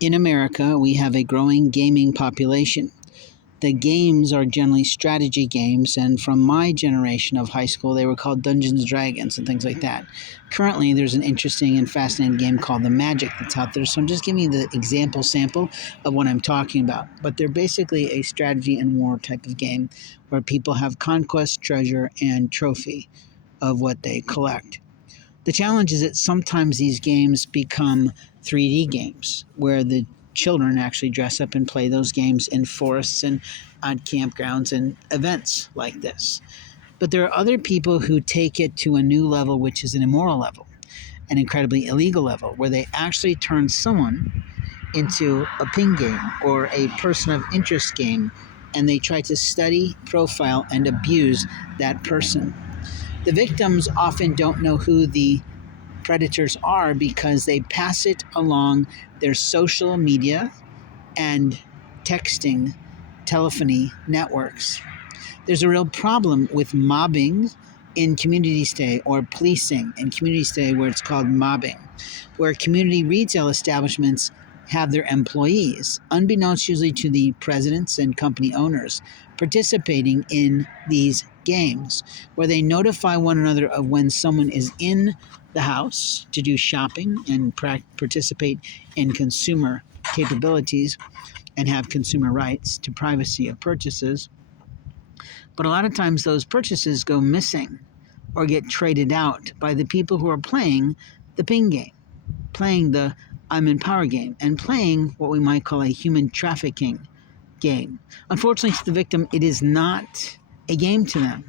In America, we have a growing gaming population. The games are generally strategy games, and from my generation of high school, they were called Dungeons and Dragons and things like that. Currently, there's an interesting and fascinating game called the Magic that's out there, so I'm just giving you the example sample of what I'm talking about. But they're basically a strategy and war type of game where people have conquest, treasure, and trophy of what they collect. The challenge is that sometimes these games become 3D games where the children actually dress up and play those games in forests and on campgrounds and events like this. But there are other people who take it to a new level, which is an immoral level, an incredibly illegal level, where they actually turn someone into a ping game or a person of interest game, and they try to study, profile, and abuse that person. The victims often don't know who the predators are because they pass it along their social media and texting telephony networks. There's a real problem with mobbing in community stay or policing in community stay where it's called mobbing, where community retail establishments have their employees, unbeknownst usually to the presidents and company owners, participating in these games where they notify one another of when someone is in the house to do shopping and participate in consumer capabilities and have consumer rights to privacy of purchases. But a lot of times those purchases go missing or get traded out by the people who are playing the ping game, playing the I'm in power game, and playing what we might call a human trafficking game. Unfortunately, to the victim, it is not a game to them.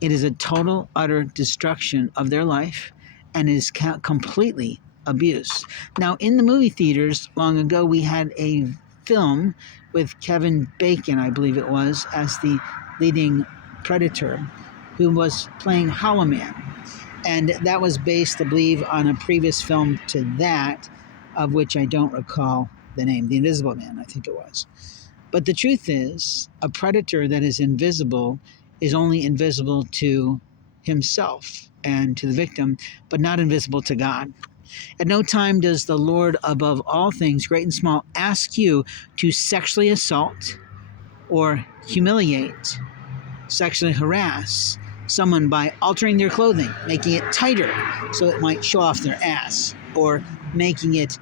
It is a total, utter destruction of their life and is completely abuse. Now, in the movie theaters long ago, we had a film with Kevin Bacon, I believe it was, as the leading predator, who was playing Hollow Man. And that was based, I believe, on a previous film to that, of which I don't recall the name, The Invisible Man, I think it was. But the truth is, a predator that is invisible is only invisible to himself and to the victim, but not invisible to God. At no time does the Lord, above all things, great and small, ask you to sexually assault or humiliate, sexually harass someone by altering their clothing, making it tighter so it might show off their ass, or making it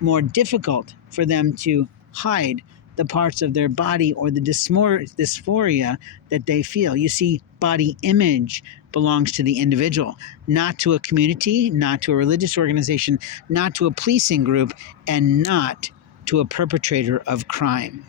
more difficult for them to hide the parts of their body or the dysphoria that they feel. You see, body image belongs to the individual, not to a community, not to a religious organization, not to a policing group, and not to a perpetrator of crime.